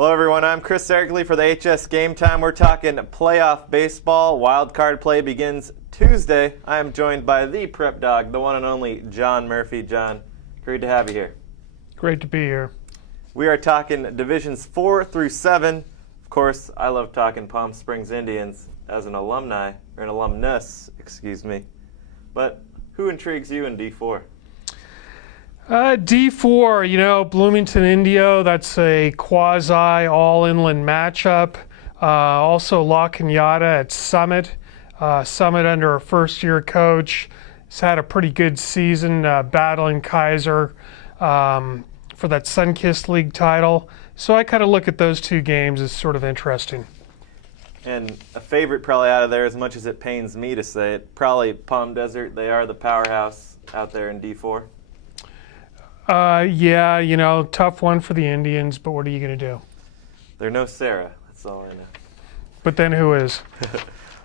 Hello everyone, I'm Chris Ergley for the HS Game Time. We're talking playoff baseball. Wild card play begins Tuesday. I am joined by the prep dog, the one and only John Murphy. John, great to have you here. Great to be here. We are talking divisions 4 through 7. Of course, I love talking Palm Springs Indians as an alumni, or an alumnus, excuse me. But who intrigues you in D4? D4, Bloomington Indio, that's a quasi all-inland matchup. Also La Cañada at Summit. Summit under a first-year coach has had a pretty good season battling Kaiser for that Sunkist League title. So I kind of look at those two games as sort of interesting. And a favorite probably out of there, as much as it pains me to say it, probably Palm Desert. They are the powerhouse out there in D4. Yeah, tough one for the Indians, but what are you going to do? They're no Sarah, that's all I know. But then who is?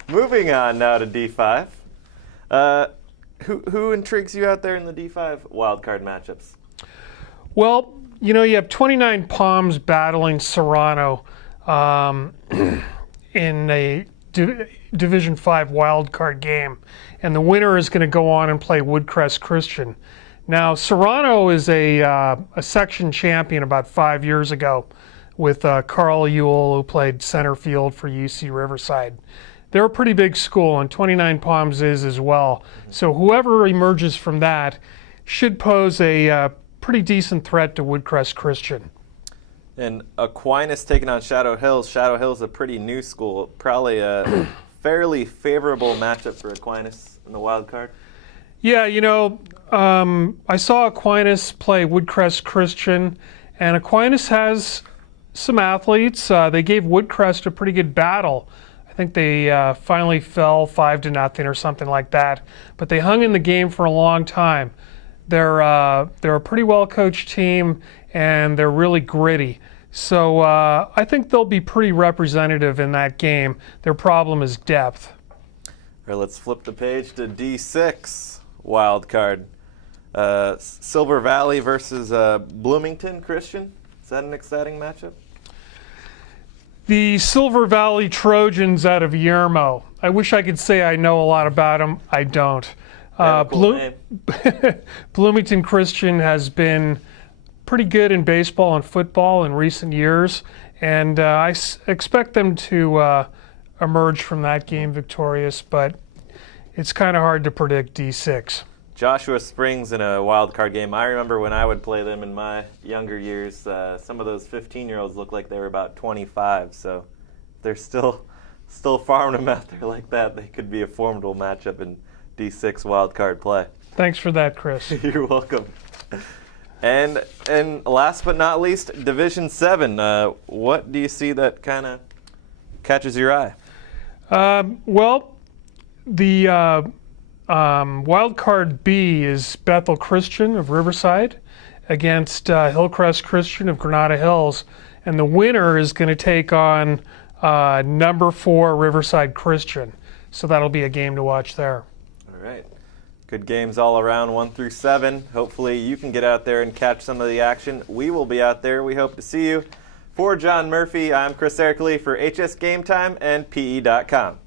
Moving on now to D5. Who intrigues you out there in the D5 wildcard matchups? Well, you have 29 Palms battling Serrano in a Division 5 wildcard game, and the winner is going to go on and play Woodcrest Christian. Now, Serrano is a section champion about 5 years ago with Carl Ewell, who played center field for UC Riverside. They're a pretty big school, and 29 Palms is as well. So whoever emerges from that should pose a pretty decent threat to Woodcrest Christian. And Aquinas taking on Shadow Hills. Shadow Hills is a pretty new school. Probably a fairly favorable matchup for Aquinas in the wild card. Yeah, I saw Aquinas play Woodcrest Christian, and Aquinas has some athletes. They gave Woodcrest a pretty good battle. I think they finally fell 5-0 or something like that, but they hung in the game for a long time. They're a pretty well-coached team, and they're really gritty. So I think they'll be pretty representative in that game. Their problem is depth. All right, let's flip the page to D6 wild card. Silver Valley versus Bloomington Christian. Is that an exciting matchup? The Silver Valley Trojans out of Yermo. I wish I could say I know a lot about them. I don't. Cool name. Bloomington Christian has been pretty good in baseball and football in recent years, and I expect them to emerge from that game victorious, but it's kind of hard to predict D6. Joshua Springs in a wild card game. I remember when I would play them in my younger years, some of those 15-year-olds looked like they were about 25, so if they're still farming them out there like that, they could be a formidable matchup in D6 wild card play. Thanks for that, Chris. You're welcome. And last but not least, Division 7. What do you see that kind of catches your eye? Well, the wild card B is Bethel Christian of Riverside against Hillcrest Christian of Granada Hills, and the winner is going to take on number 4 Riverside Christian. So that'll be a game to watch there. All right. Good games all around, 1 through 7. Hopefully you can get out there and catch some of the action. We will be out there. We hope to see you. For John Murphy, I'm Chris Erkley for HS Game Time and PE.com.